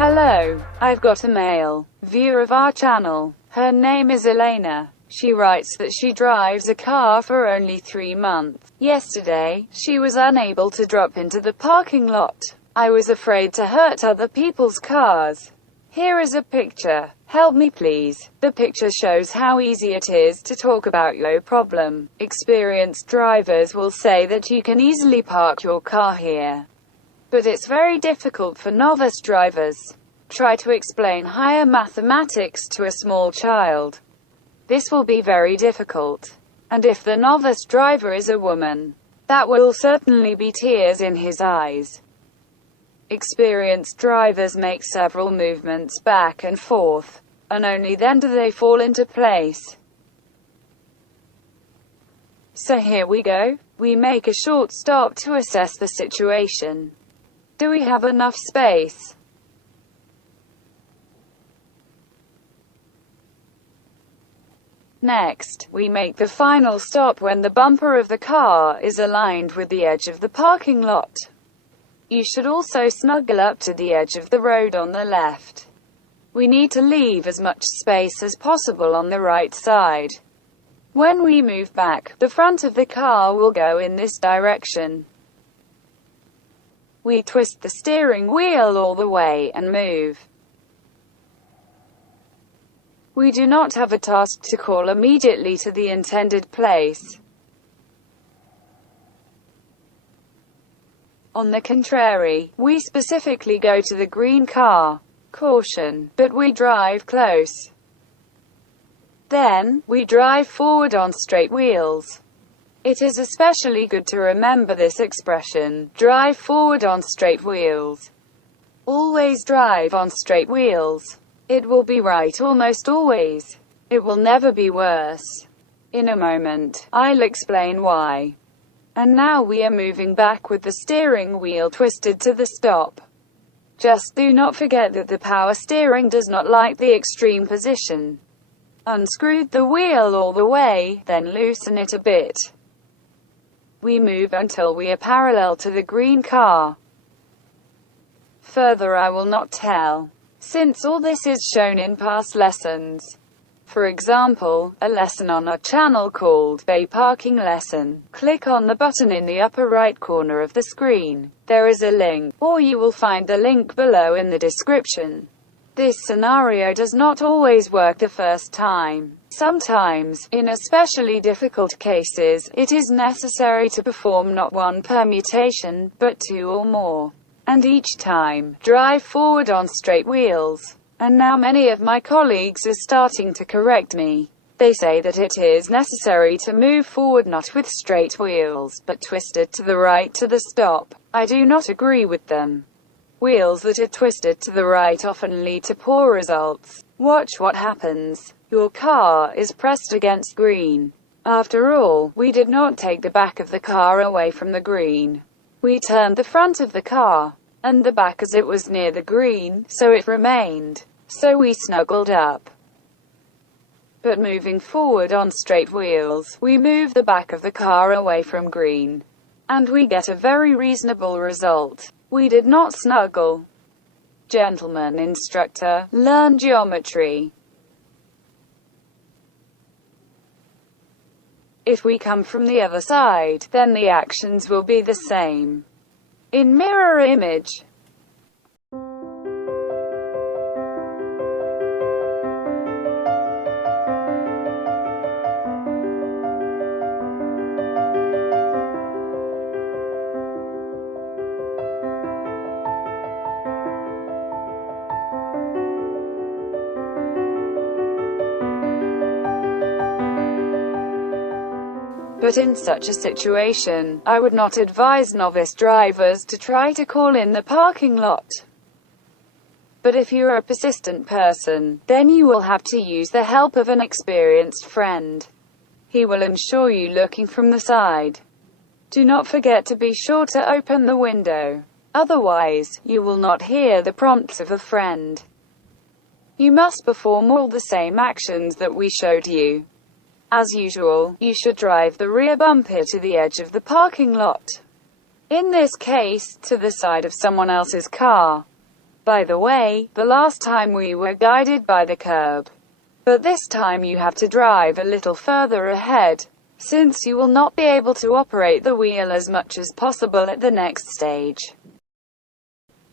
Hello, I've got a male viewer of our channel. Her name is Elena. She writes that she drives a car for only 3 months. Yesterday, she was unable to drop into the parking lot. I was afraid to hurt other people's cars. Here is a picture. Help me please. The picture shows how easy it is to talk about your problem. Experienced drivers will say that you can easily park your car here. But it's very difficult for novice drivers. Try to explain higher mathematics to a small child. This will be very difficult. And if the novice driver is a woman, that will certainly be tears in his eyes. Experienced drivers make several movements back and forth, and only then do they fall into place. So here we go. We make a short stop to assess the situation. Do we have enough space? Next, we make the final stop when the bumper of the car is aligned with the edge of the parking lot. You should also snuggle up to the edge of the road on the left. We need to leave as much space as possible on the right side. When we move back, the front of the car will go in this direction. We twist the steering wheel all the way and move. We do not have a task to call immediately to the intended place. On the contrary, we specifically go to the green car. Caution, but we drive close. Then, we drive forward on straight wheels. It is especially good to remember this expression, drive forward on straight wheels. Always drive on straight wheels. It will be right almost always. It will never be worse. In a moment, I'll explain why. And now we are moving back with the steering wheel twisted to the stop. Just do not forget that the power steering does not like the extreme position. Unscrew the wheel all the way, then loosen it a bit. We move until we are parallel to the green car. Further I will not tell, since all this is shown in past lessons. For example, a lesson on our channel called a parking lesson. Click on the button in the upper right corner of the screen. There is a link, or you will find the link below in the description. This scenario does not always work the first time. Sometimes, in especially difficult cases, it is necessary to perform not one permutation, but 2 or more. And each time, drive forward on straight wheels. And now many of my colleagues are starting to correct me. They say that it is necessary to move forward not with straight wheels, but twisted to the right to the stop. I do not agree with them. Wheels that are twisted to the right often lead to poor results. Watch what happens. Your car is pressed against green. After all, we did not take the back of the car away from the green. We turned the front of the car, and the back as it was near the green, so it remained. So we snuggled up. But moving forward on straight wheels, we move the back of the car away from green. And we get a very reasonable result. We did not snuggle. Gentleman instructor, learn geometry. If we come from the other side, then the actions will be the same. In mirror image. But in such a situation, I would not advise novice drivers to try to call in the parking lot. But if you are a persistent person, then you will have to use the help of an experienced friend. He will ensure you looking from the side. Do not forget to be sure to open the window. Otherwise, you will not hear the prompts of a friend. You must perform all the same actions that we showed you. As usual, you should drive the rear bumper to the edge of the parking lot. In this case, to the side of someone else's car. By the way, the last time we were guided by the curb. But this time you have to drive a little further ahead, since you will not be able to operate the wheel as much as possible at the next stage.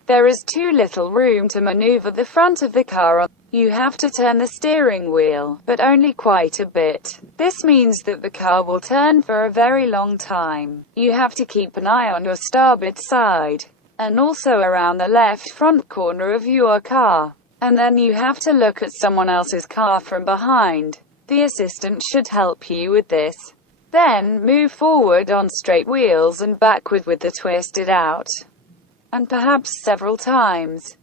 There is too little room to maneuver the front of the car. You have to turn the steering wheel, but only quite a bit. This means that the car will turn for a very long time. You have to keep an eye on your starboard side, and also around the left front corner of your car. And then you have to look at someone else's car from behind. The assistant should help you with this. Then, move forward on straight wheels and backward with the twisted out. And perhaps several times.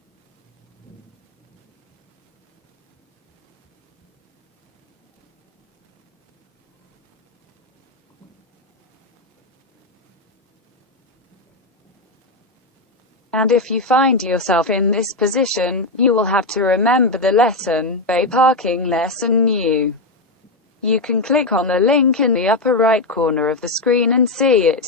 And if you find yourself in this position, you will have to remember the lesson, Bay Parking Lesson New. You can click on the link in the upper right corner of the screen and see it.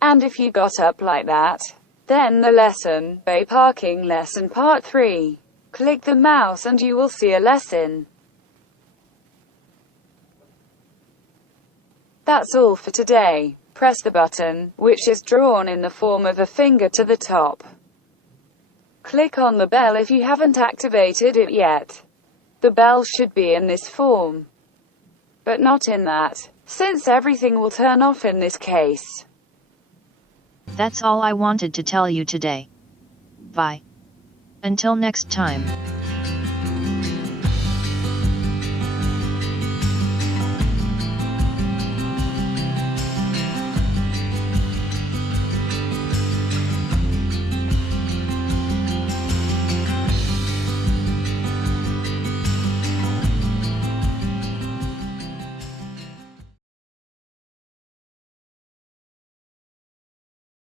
And if you got up like that, then the lesson, Bay Parking Lesson Part 3. Click the mouse and you will see a lesson. That's all for today. Press the button, which is drawn in the form of a finger to the top. Click on the bell if you haven't activated it yet. The bell should be in this form, but not in that, since everything will turn off in this case. That's all I wanted to tell you today. Bye. Until next time.